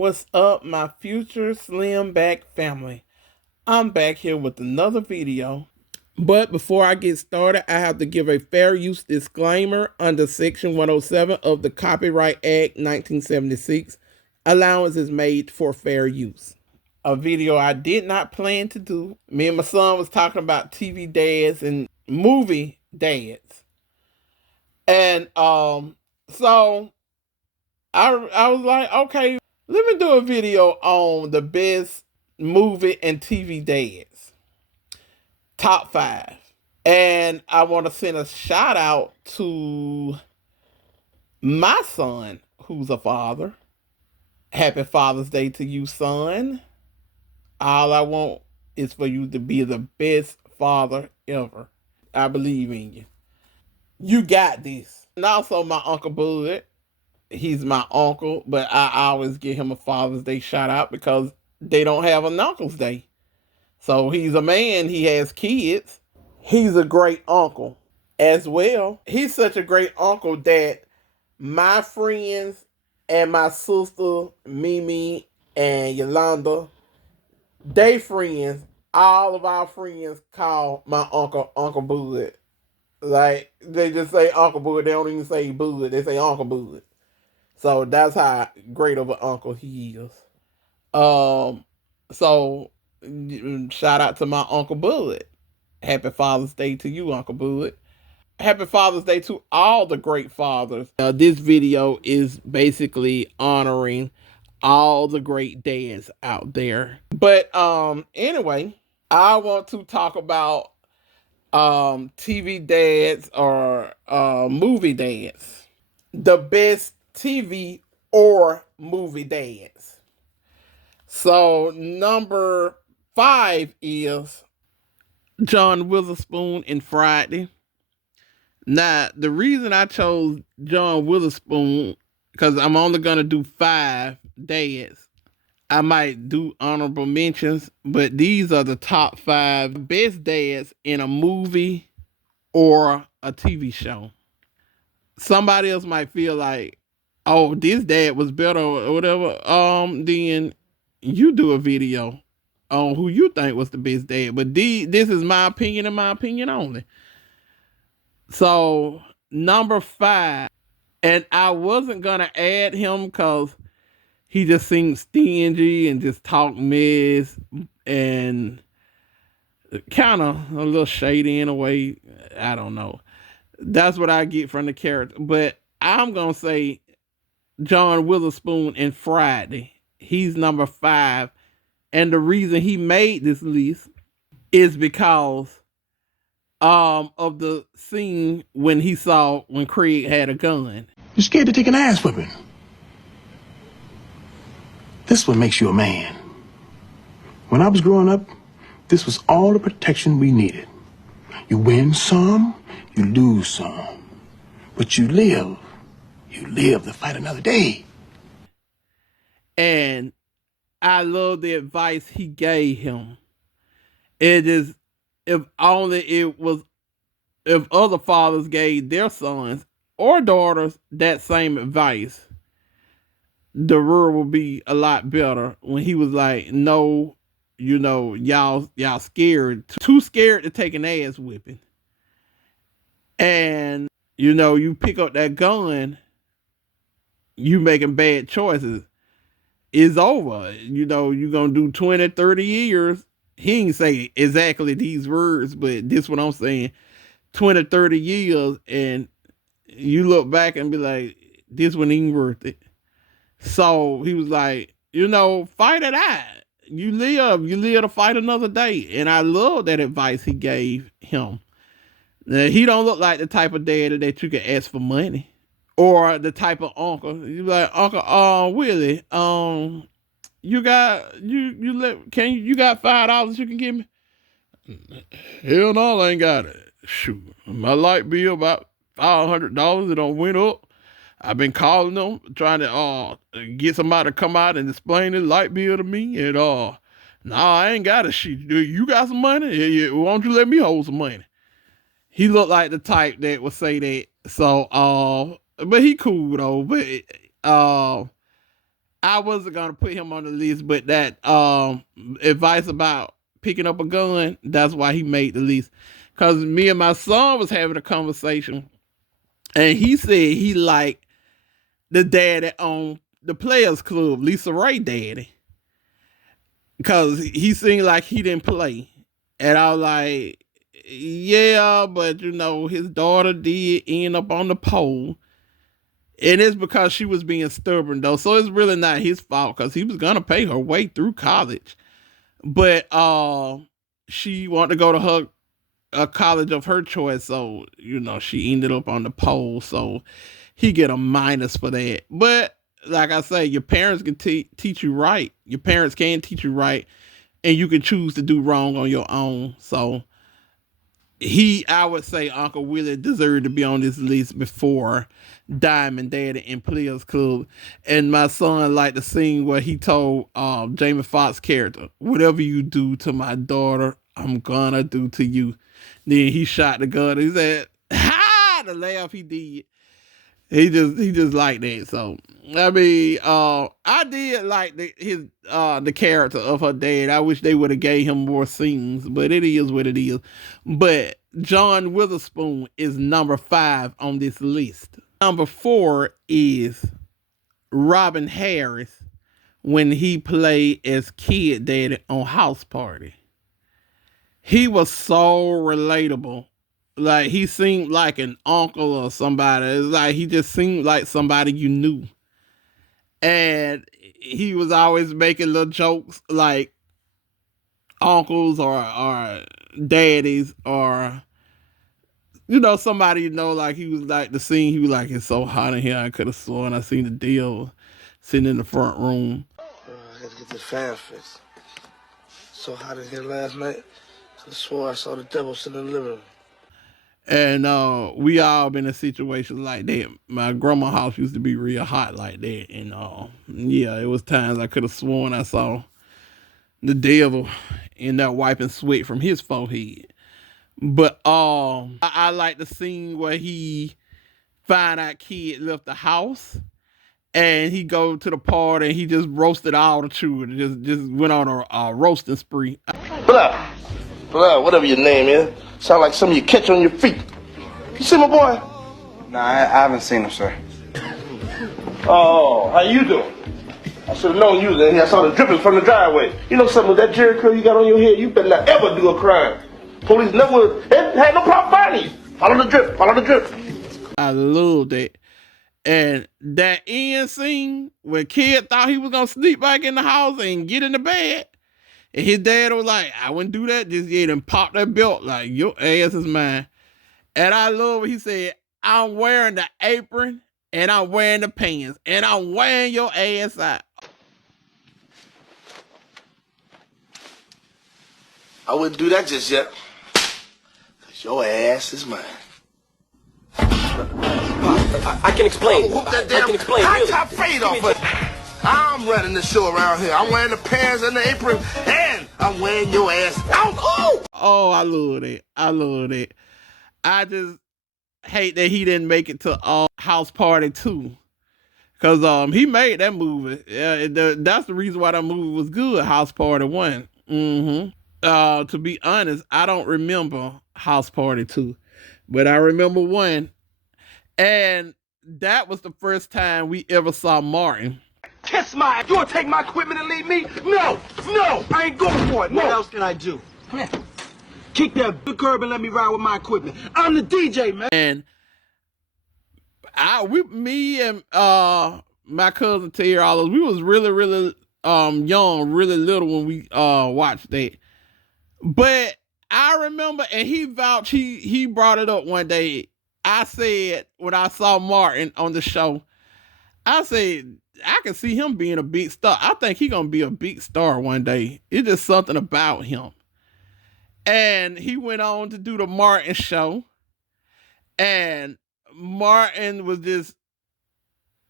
What's up, my future slim back family? I'm back here with another video. But before I get started, I have to give a fair use disclaimer under Section 107 of the Copyright Act 1976. Allowance is made for fair use. A video I did not plan to do. Me and my son was talking about TV dads and movie dads. And so I was like, okay, let me do a video on the best movie and TV dads. Top 5. And I want to send a shout out to my son, who's a father. Happy Father's Day to you, son. All I want is for you to be the best father ever. I believe in you. You got this. And also my Uncle Bud. He's my uncle, but I always give him a Father's Day shout out because they don't have an Uncle's Day. So he's a man, he has kids. He's a great uncle as well. He's such a great uncle that my friends and my sister Mimi and Yolanda, they friends, all of our friends call my uncle Uncle Bud. Like they just say Uncle Bud, they don't even say Bud, they say Uncle Bud. So that's how great of an uncle he is. So shout out to my Uncle Bud. Happy Father's Day to you, Uncle Bud. Happy Father's Day to all the great fathers. This video is basically honoring all the great dads out there. But anyway, I want to talk about TV dads or movie dads. The best TV or movie dads. So number 5 is John Witherspoon in Friday. Now, the reason I chose John Witherspoon, because I'm only going to do 5 dads. I might do honorable mentions, but these are the top 5 best dads in a movie or a TV show. Somebody else might feel like, oh, this dad was better or whatever. Then you do a video on who you think was the best dad. But this is my opinion and my opinion only. So number 5, and I wasn't gonna add him because he just seems stingy and just talk mess and kind of a little shady in a way. I don't know. That's what I get from the character. But I'm gonna say John Witherspoon in Friday. He's number 5. And the reason he made this list is because of the scene when Craig had a gun. You're scared to take an ass whipping. This is what makes you a man. When I was growing up, this was all the protection we needed. You win some, you lose some. But you live to fight another day. And I love the advice he gave him. It is, if other fathers gave their sons or daughters that same advice, the world would be a lot better. When he was like, no, y'all scared, too scared to take an ass whipping. And, you pick up that gun, you making bad choices. It's over. You're going to do 20, 30 years. He didn't say exactly these words, but this what I'm saying. 20, 30 years, and you look back and be like, this wasn't even worth it. So he was like, fight it out. You live to fight another day. And I love that advice he gave him. Now, he don't look like the type of dad that you can ask for money. Or the type of uncle. You like, Uncle Willie, you got $5 you can give me? Hell no, I ain't got it. Shoot, my light bill about $500. It don't went up. I've been calling them, trying to get somebody to come out and explain the light bill to me. And I ain't got it. Shit, you got some money? Yeah, why don't you let me hold some money? He looked like the type that would say that. So, but he cool though. But I wasn't gonna put him on the list, but that advice about picking up a gun, that's why he made the list. Cause me and my son was having a conversation, and he said he liked the dad that owned the Players Club, Lisa Ray daddy. Cause he seemed like he didn't play. And I was like, yeah, but you know, his daughter did end up on the pole. And it's because she was being stubborn though. So it's really not his fault because he was gonna pay her way through college. But she wanted to go to a college of her choice, so you know, she ended up on the pole. So he get a minus for that. But like I say, your parents can teach you right. Your parents can teach you right, and you can choose to do wrong on your own. So I would say Uncle Willie deserved to be on this list before Diamond Daddy and Players Club. And my son liked the scene where he told Jamie Foxx character, "Whatever you do to my daughter, I'm gonna do to you." Then he shot the gun. He said, "Ha!" The laugh he did. He just like that. So I mean, I did like the character of her dad. I wish they would have gave him more scenes, but it is what it is. But John Witherspoon is number 5 on this list. Number 4 is Robin Harris when he played as Kid Daddy on House Party. He was so relatable. Like he seemed like an uncle or somebody. It's like he just seemed like somebody you knew. And he was always making little jokes like uncles or daddies or you know, somebody you know, like he was like the scene, he was like, "It's so hot in here, I could have sworn I seen the deal sitting in the front room." I had to get this fan fixed. So hot in here last night, I swore I saw the devil sitting in the living room. And we all been in situations like that. My grandma's house used to be real hot like that. And yeah, it was times I could have sworn I saw the devil in there wiping sweat from his forehead. But I like the scene where he find out Kid left the house and he go to the party and he just roasted all the children. Just went on a roasting spree. Blah, whatever your name is. Sound like something you catch on your feet. You see my boy? Nah, I haven't seen him, sir. Oh, how you doing? I should have known you was in here. I saw the drippings from the driveway. You know something with that jerry curl you got on your head? You better not ever do a crime. Police never had no problem finding you. Follow the drip, follow the drip. I loved it. And that end scene where Kid thought he was gonna sneak back in the house and get in the bed. And his dad was like, "I wouldn't do that just yet," and pop that belt like, "Your ass is mine." And I love what he said, "I'm wearing the apron and I'm wearing the pants and I'm wearing your ass out." I wouldn't do that just yet. Cause your ass is mine. I can explain. I can explain. I Really. top fade off of I'm running the show around here. I'm wearing the pants and the apron, and I'm wearing your ass out. Oh, I love it. I love it. I just hate that he didn't make it to House Party 2. Cause he made that movie. Yeah, that's the reason why that movie was good. House Party 1. To be honest, I don't remember House Party 2, but I remember 1, and that was the first time we ever saw Martin. Kiss my. You wanna take my equipment and leave me? No, I ain't going for it. No. What else can I do? Come here. Kick that big curb and let me ride with my equipment. I'm the DJ, man. And me and my cousin Terry, all we was really young, really little when we watched that. But I remember, and he vouched, he brought it up one day. I said when I saw Martin on the show, I said I can see him being a big star. I think he gonna be a big star one day. It's just something about him. And he went on to do the Martin show, and Martin was just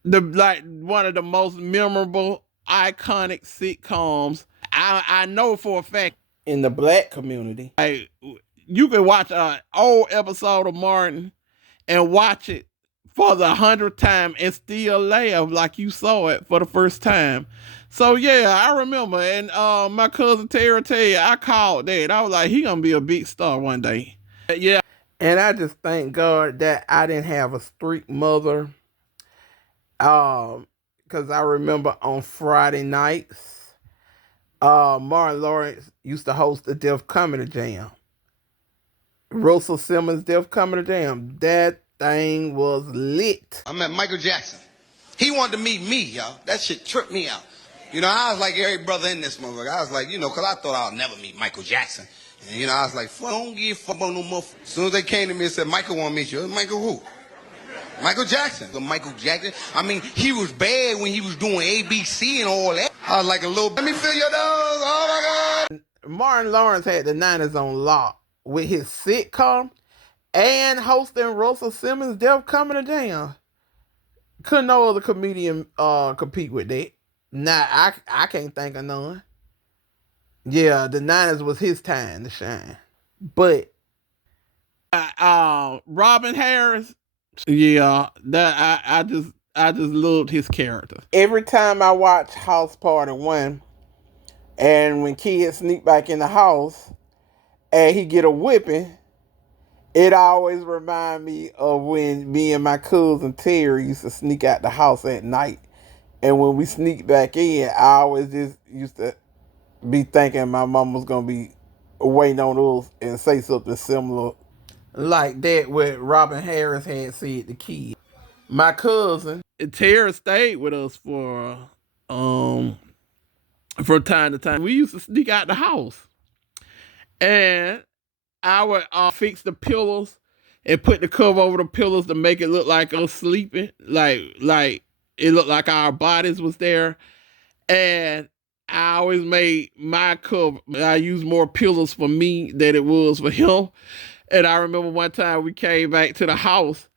one of the most memorable, iconic sitcoms. I know for a fact in the black community, you can watch an old episode of Martin and watch it for the 100th time and still laugh like you saw it for the first time. So yeah, I remember, and my cousin Terry, I called that. I was like, he gonna be a big star one day. Yeah. And I just thank God that I didn't have a street mother. Because I remember on Friday nights, Martin Lawrence used to host the Def Comedy Jam. Russell Simmons Def Comedy Jam. That thing was lit. I met Michael Jackson. He wanted to meet me, y'all. That shit tripped me out. You know, I was like every brother in this motherfucker. I was like, you know, because I thought I'll never meet Michael Jackson. And, you know, I was like, I don't give a fuck about no motherfucker. As soon as they came to me and said, Michael want to meet you. Michael who? Michael Jackson. Michael Jackson. I mean, he was bad when he was doing ABC and all that. I was like a little, let me feel your nose. Oh, my God. Martin Lawrence had the 90s on lock with his sitcom and hosting Russell Simmons' Def Comedy Jam. Couldn't no other comedian compete with that. Nah, I can't think of none. Yeah, the 90s was his time to shine. But Robin Harris, yeah, that I just loved his character. Every time I watch House Party 1, and when kids sneak back in the house and he get a whipping, it always remind me of when me and my cousin Terry used to sneak out the house at night. And when we sneak back in, I always just used to be thinking my mom was going to be waiting on us and say something similar like that what Robin Harris had said to kids. My cousin Terry stayed with us for from time to time. We used to sneak out the house. And I would fix the pillows and put the cover over the pillows to make it look like us sleeping. Like it looked like our bodies was there. And I always made my cover. I used more pillows for me than it was for him. And I remember one time we came back to the house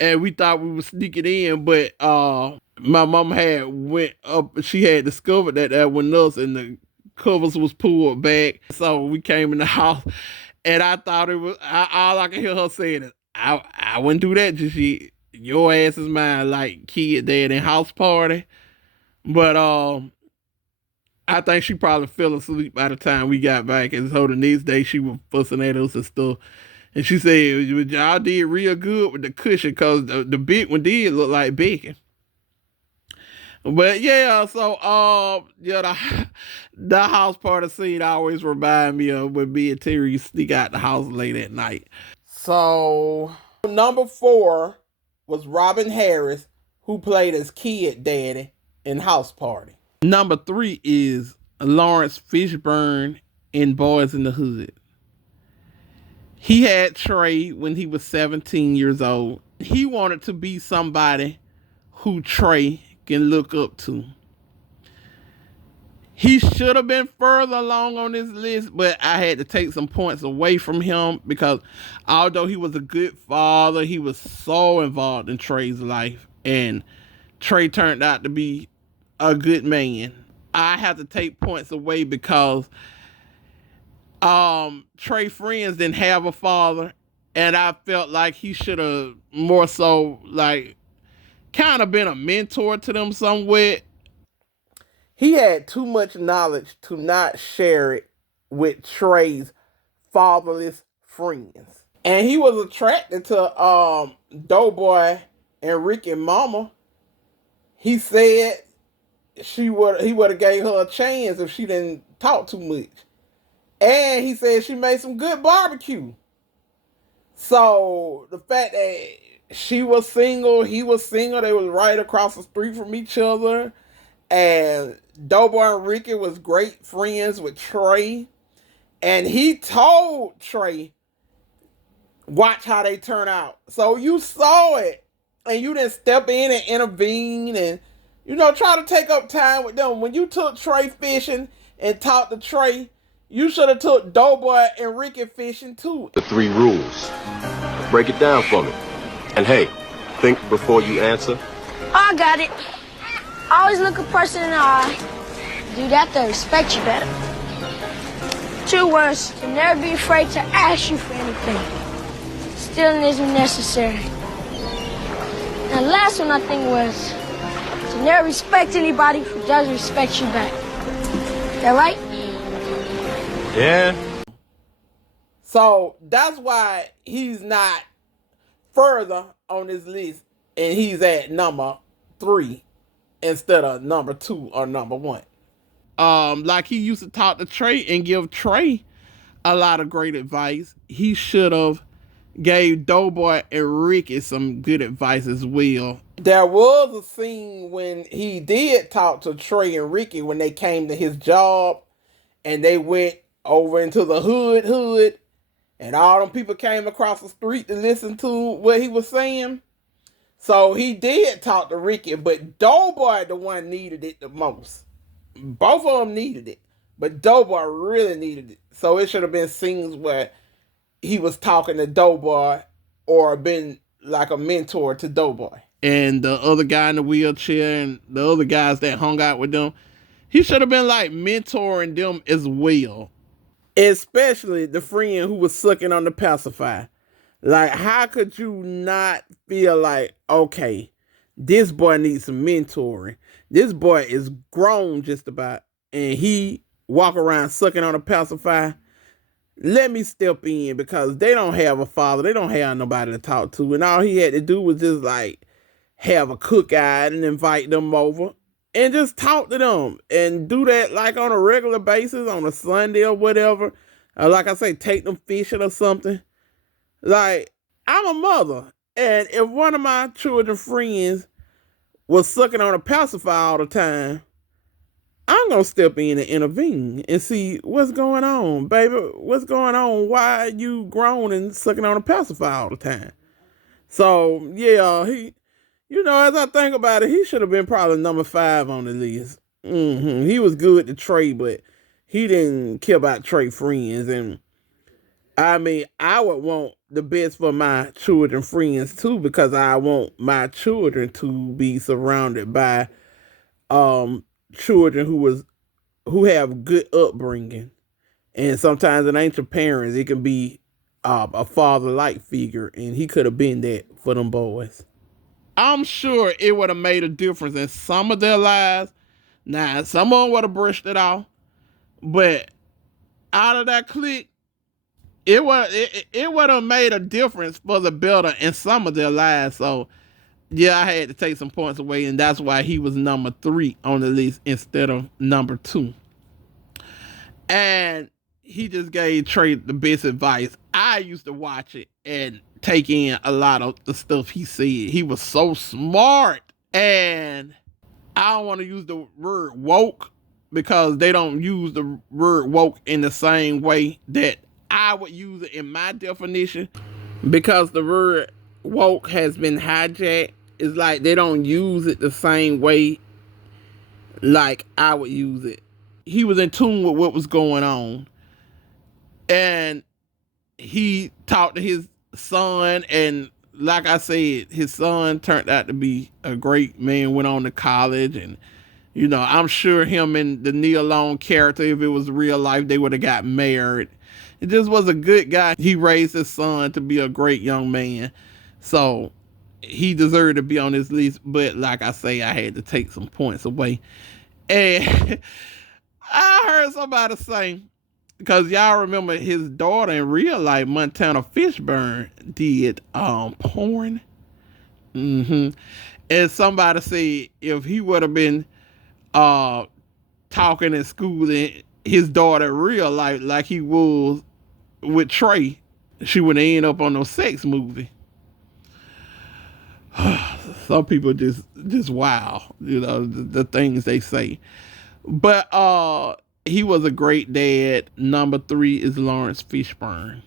and we thought we were sneaking in, but my mom had went up. She had discovered that wasn't us, and the covers was pulled back. So we came in the house, and I thought it was. All I could hear her saying is, "I wouldn't do that to shit. Your ass is mine." Like kid dead in House Party, but I think she probably fell asleep by the time we got back, and so the next day she was fussing at us and stuff. And she said, y'all did real good with the cushion because the big one did look like bacon. But yeah, so yeah, the house party scene always remind me of when me and Terry sneak out the house late at night. So number 4 was Robin Harris, who played as Kid Daddy in House Party. Number 3 is Lawrence Fishburne in Boys in the Hood. He had Trey when he was 17 years old. He wanted to be somebody who Trey can look up to. He should have been further along on this list, but I had to take some points away from him because although he was a good father, he was so involved in Trey's life, and Trey turned out to be a good man. I have to take points away because Trey friends didn't have a father, and I felt like he should have more so like kind of been a mentor to them somewhat. He had too much knowledge to not share it with Trey's fatherless friends. And he was attracted to Doughboy and Ricky Mama. He said he would have gave her a chance if she didn't talk too much. And he said she made some good barbecue. So the fact that she was single, he was single, they was right across the street from each other. And Doughboy and Ricky was great friends with Trey. And he told Trey, watch how they turn out. So you saw it. And you didn't step in and intervene and, try to take up time with them. When you took Trey fishing and talked to Trey, you should have took Doughboy and Ricky fishing too. The 3 rules. Break it down for me. And hey, think before you answer. I got it. Always look a person in the eye. Do that, they'll respect you better. 2 words, to never be afraid to ask you for anything. Stealing isn't necessary. And the last one I think was to never respect anybody who doesn't respect you back. That right? Yeah. So that's why he's not further on this list, and he's at number 3 instead of number 2 or number 1. Like he used to talk to Trey and give Trey a lot of great advice. He should have gave Doughboy and Ricky some good advice as well. There was a scene when he did talk to Trey and Ricky when they came to his job, and they went over into the hood, and all them people came across the street to listen to what he was saying. So he did talk to Ricky, but Doughboy the one needed it the most. Both of them needed it, but Doughboy really needed it. So it should have been scenes where he was talking to Doughboy or been like a mentor to Doughboy. And the other guy in the wheelchair and the other guys that hung out with them, he should have been like mentoring them as well. Especially the friend who was sucking on the pacifier. Like, how could you not feel like, okay, this boy needs some mentoring. This boy is grown just about, and he walk around sucking on a pacifier. Let me step in, because they don't have a father. They don't have nobody to talk to. And all he had to do was just like have a cookout and invite them over and just talk to them and do that like on a regular basis on a Sunday or whatever. Like I say, take them fishing or something. Like, I'm a mother, and if one of my children friends was sucking on a pacifier all the time, I'm going to step in and intervene and see what's going on. Baby, what's going on? Why are you grown and sucking on a pacifier all the time? So, yeah, as I think about it, he should have been probably number 5 on the list. He was good to Trey, but he didn't care about Trey friends. And, I mean, I would want the best for my children friends, too, because I want my children to be surrounded by children who have good upbringing. And sometimes it ain't your parents. It can be a father-like figure, and he could have been that for them boys. I'm sure it would have made a difference in some of their lives. Now, some of them would have brushed it off, but out of that clique, it would have made a difference for the better in some of their lives. So, yeah, I had to take some points away, and that's why he was number 3 on the list instead of number 2. And he just gave Trey the best advice. I used to watch it and take in a lot of the stuff he said. He was so smart. And I don't want to use the word woke, because they don't use the word woke in the same way that I would use it in my definition, because the word woke has been hijacked. It's like they don't use it the same way like I would use it. He was in tune with what was going on. And he talked to his son, and like I said, his son turned out to be a great man, went on to college, and I'm sure him and the Neil Long character, if it was real life, they would have got married. It just was a good guy. He raised his son to be a great young man. So he deserved to be on this list, but like I say, I had to take some points away. And I heard somebody say, because y'all remember his daughter in real life, Montana Fishburne, did porn. And somebody said if he would have been talking in school and his daughter in real life like he was with Trey, she would end up on no sex movie. Some people just wow, the things they say. But he was a great dad. Number 3 is Lawrence Fishburne.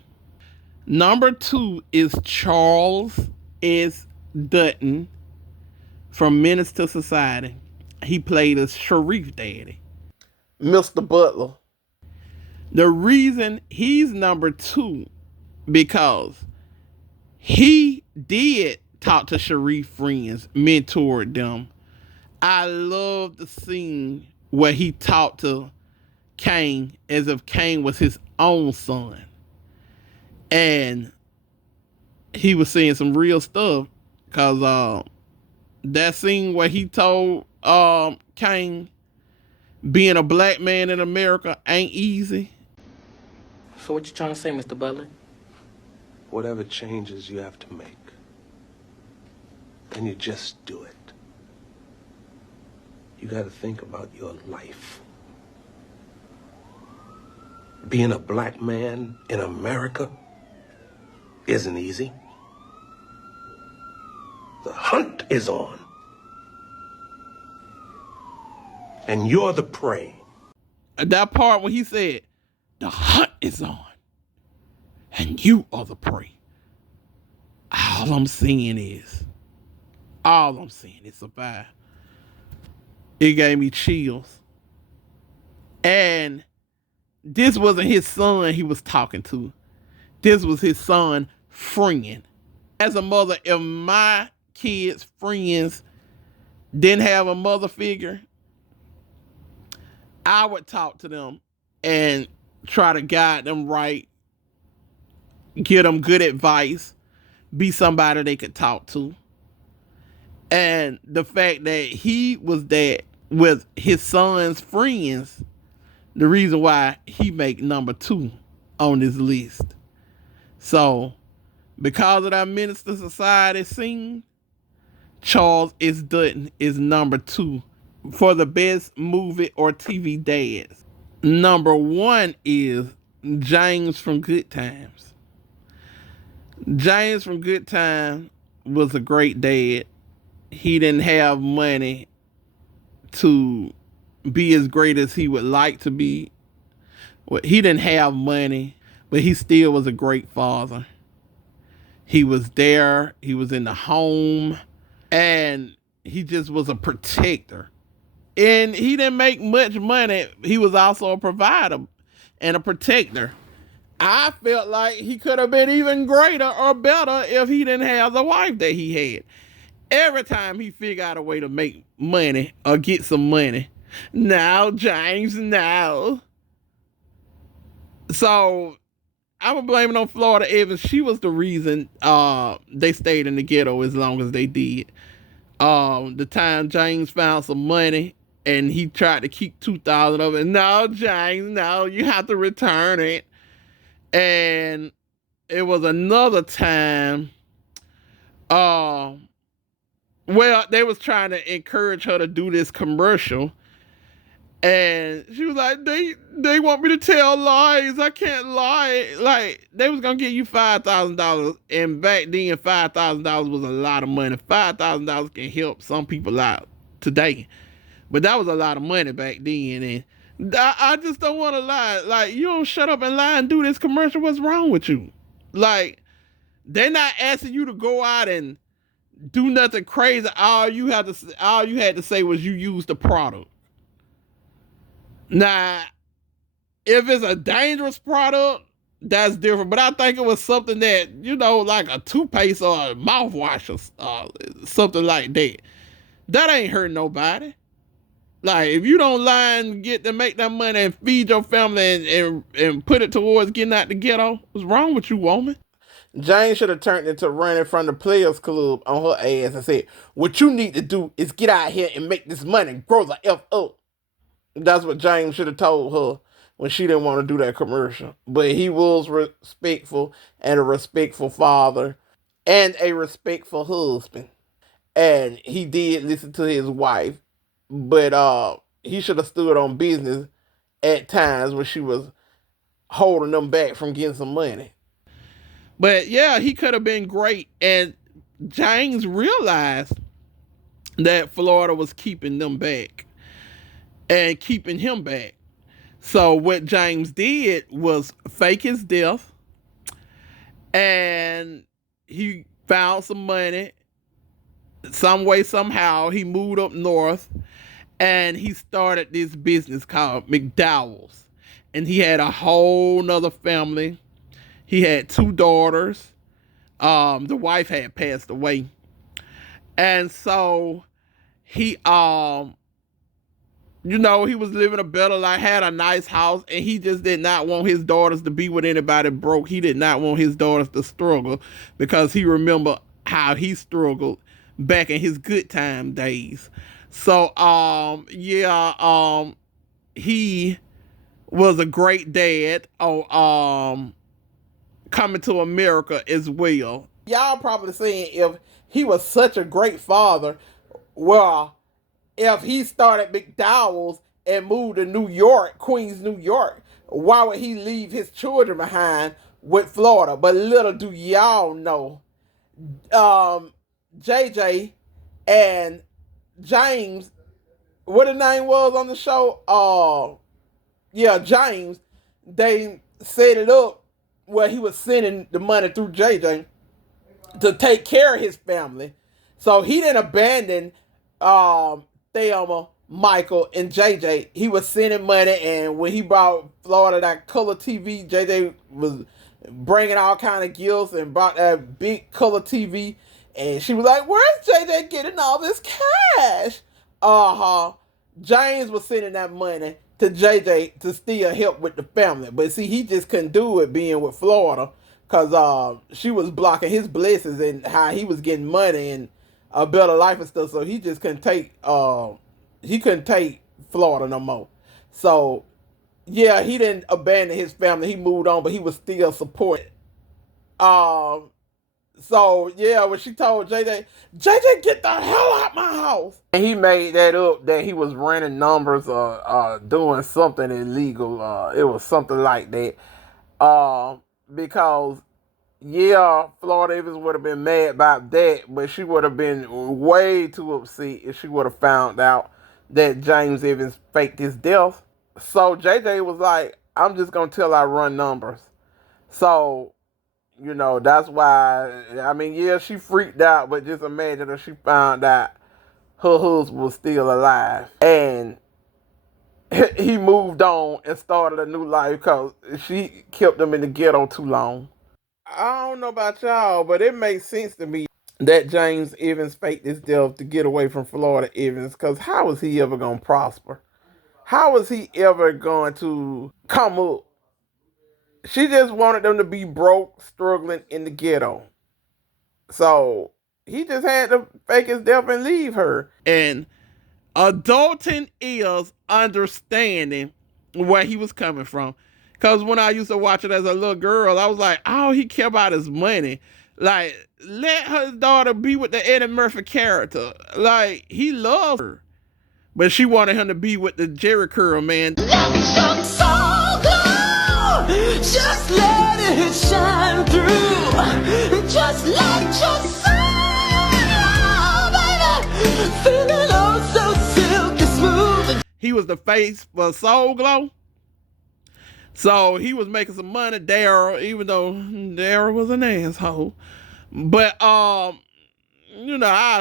Number 2 is Charles S. Dutton from Menace to Society. He played as Sharif Daddy, Mr. Butler. The reason he's number 2, because he did talk to Sharif friends, mentored them. I love the scene where he talked to Kane as if Kane was his own son. And he was saying some real stuff, because That scene where he told Kane being a black man in America ain't easy. So what you trying to say, Mr. Butler? Whatever changes you have to make, then you just do it. You got to think about your life. Being a black man in America isn't easy. The hunt is on. And you're the prey. That part when he said, the hunt is on. And you are the prey. All I'm seeing is survive. It gave me chills. And this wasn't his son he was talking to. This was his son friend. As a mother, if my kids' friends didn't have a mother figure, I would talk to them and try to guide them right, give them good advice, be somebody they could talk to. And the fact that he was that with his son's friends, the reason why he make number 2 on this list. So, because of that Minister Society scene, Charles S. Dutton is number 2 for the best movie or TV dads. Number 1 is James from Good Times. James from Good Times was a great dad. He didn't have money to be as great as he would like to be. Well, he didn't have money, but he still was a great father. He was there. He was in the home. And he just was a protector. And he didn't make much money. He was also a provider and a protector. I felt like he could have been even greater or better if he didn't have the wife that he had. Every time he figured out a way to make money or get some money, now, James, now. So, I would blame it on Florida Evans. She was the reason they stayed in the ghetto as long as they did. The time James found some money and he tried to keep $2,000 of it. No, James, no, you have to return it. And it was another time, well, they was trying to encourage her to do this commercial. And she was like, they want me to tell lies. I can't lie. Like, they was going to give you $5,000. And back then, $5,000 was a lot of money. $5,000 can help some people out today. But that was a lot of money back then. And I just don't want to lie. Like, you don't shut up and lie and do this commercial. What's wrong with you? Like, they're not asking you to go out and do nothing crazy. All you had to say was you used the product. Now, if it's a dangerous product, that's different. But I think it was something that, you know, like a toothpaste or a mouthwash or something like that. That ain't hurt nobody. Like, if you don't lie and get to make that money and feed your family and put it towards getting out the ghetto, what's wrong with you, woman? Jane should have turned into running from the Players Club on her ass and said, what you need to do is get out here and make this money and grow the F up. That's what James should have told her when she didn't want to do that commercial. But he was respectful and a respectful father and a respectful husband. And he did listen to his wife. But he should have stood on business at times when she was holding them back from getting some money. But yeah, he could have been great. And James realized that Florida was keeping them back and keeping him back. So what James did was fake his death, and he found some money. Some way, somehow, he moved up north, and he started this business called McDowell's. And he had a whole nother family. He had 2 daughters. The wife had passed away. And so he, you know, he was living a better life, had a nice house, and he just did not want his daughters to be with anybody broke. He did not want his daughters to struggle because he remembered how he struggled back in his good time days. So he was a great dad on Coming to America as well. Y'all probably saying, if he was such a great father, well, if he started McDowell's and moved to New York, Queens, New York, why would he leave his children behind with Florida? But little do y'all know, JJ and James, what the name was on the show? James, they set it up where he was sending the money through JJ to take care of his family. So he didn't abandon Thelma, Michael, and JJ. He was sending money, and when he brought Florida that color TV, JJ was bringing all kind of gifts and brought that big color TV. And she was like, "Where's JJ getting all this cash?" James was sending that money to JJ to still help with the family. But see, he just couldn't do it being with Florida, because she was blocking his blessings and how he was getting money and a better life and stuff. So he just couldn't take Florida no more. So yeah, he didn't abandon his family. He moved on, but he was still supported. So yeah, when she told JJ, get the hell out my house, and he made that up that he was running numbers or doing something illegal. It was something like that. Because Florida Evans would have been mad about that, but she would have been way too upset if she would have found out that James Evans faked his death. So JJ was like, "I'm just gonna tell I run numbers." So, that's why, she freaked out, but just imagine if she found out her husband was still alive. And he moved on and started a new life because she kept him in the ghetto too long. I don't know about y'all, but it makes sense to me that James Evans faked his death to get away from Florida Evans, because how was he ever going to prosper? How was he ever going to come up? She just wanted them to be broke, struggling in the ghetto. So he just had to fake his death and leave her. And adulting is understanding where he was coming from. Because when I used to watch it as a little girl, I was like, oh, he cared about his money. Like, let his daughter be with the Eddie Murphy character. Like, he loved her. But she wanted him to be with the Jerry Curl man. Just let it shine through. Just let your soul, baby, feeling oh so silky smooth. He was the face for Soul Glow. So he was making some money, Daryl, even though Daryl was an asshole. But I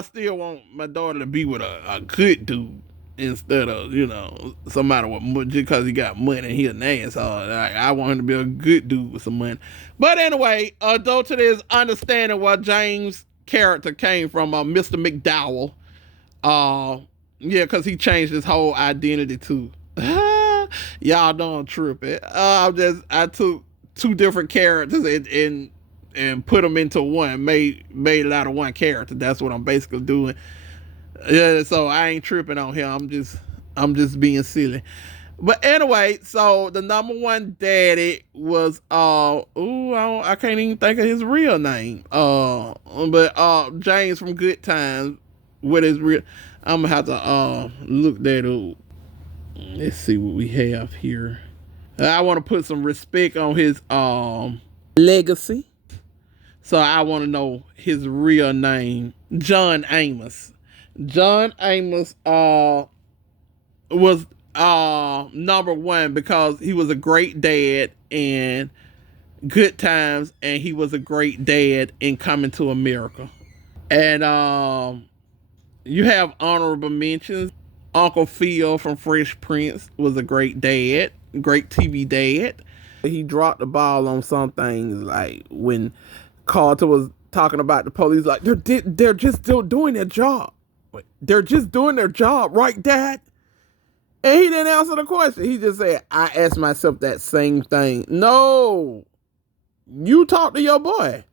still want my daughter to be with a good dude instead of, somebody with, just because he got money and he an asshole. Like, I want him to be a good dude with some money. But anyway, adulthood is understanding where James' character came from, Mr. McDowell. Because he changed his whole identity too. Y'all don't trip it. I took two different characters and put them into one, made it out of one character. That's what I'm basically doing. Yeah, so I ain't tripping on him. I'm just being silly. But anyway, so the number one daddy was I can't even think of his real name. But James from Good Times, what is real? I'm gonna have to look that up. Let's see what we have here. I want to put some respect on his legacy. So I want to know his real name. John Amos. John Amos was number one because he was a great dad in Good Times, and he was a great dad in Coming to America. And you have honorable mentions. Uncle Phil from Fresh Prince was a great dad, great TV dad. He dropped the ball on some things, like when Carter was talking about the police, like they're just still doing their job. They're just doing their job, right, Dad? And he didn't answer the question. He just said, I asked myself that same thing. No, you talk to your boy.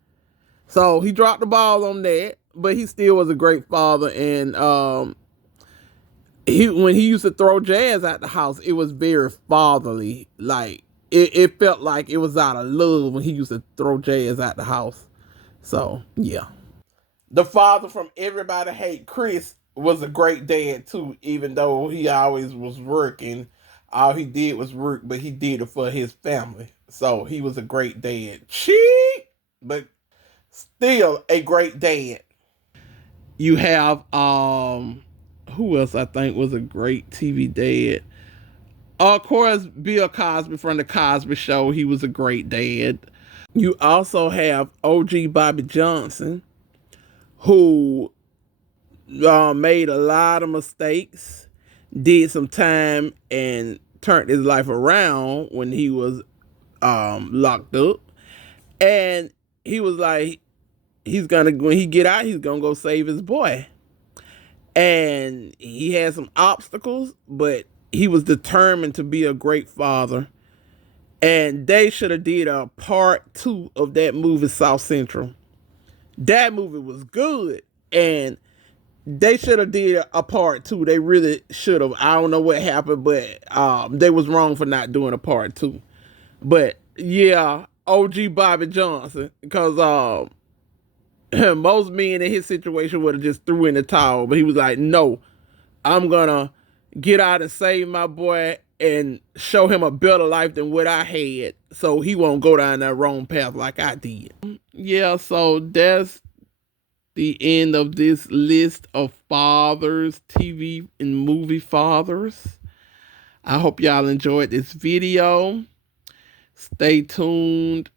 So he dropped the ball on that. but he still was a great father. And when he used to throw Jazz out the house, it was very fatherly. Like it felt like it was out of love when he used to throw Jazz out the house. So yeah, the father from Everybody Hate Chris was a great dad too, even though he always was working. All he did was work, but he did it for his family. So he was a great dad. Cheap, but still a great dad. You have who else I think was a great TV dad? Of course, Bill Cosby from the Cosby Show. He was a great dad. You also have OG Bobby Johnson, who made a lot of mistakes, did some time, and turned his life around when he was locked up. And he was like, when he get out, he's gonna go save his boy. And he had some obstacles, but he was determined to be a great father. And they should have did a part 2 of that movie, South Central. That movie was good, and they should have did a part 2. They really should have. I don't know what happened, but they was wrong for not doing a part 2. But yeah, OG Bobby Johnson, because most men in his situation would have just threw in the towel, but he was like, no, I'm gonna get out and save my boy and show him a better life than what I had, so he won't go down that wrong path like I did. Yeah, so that's the end of this list of fathers, TV and movie fathers. I hope y'all enjoyed this video. Stay tuned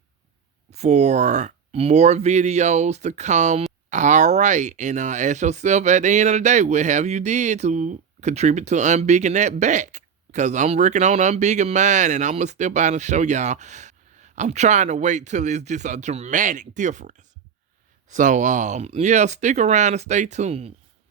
for more videos to come. All right, and ask yourself at the end of the day, what have you did to contribute to unbigging that back? Because I'm working on unbigging mine, and I'm going to step out and show y'all. I'm trying to wait till it's just a dramatic difference. So, yeah, stick around and stay tuned.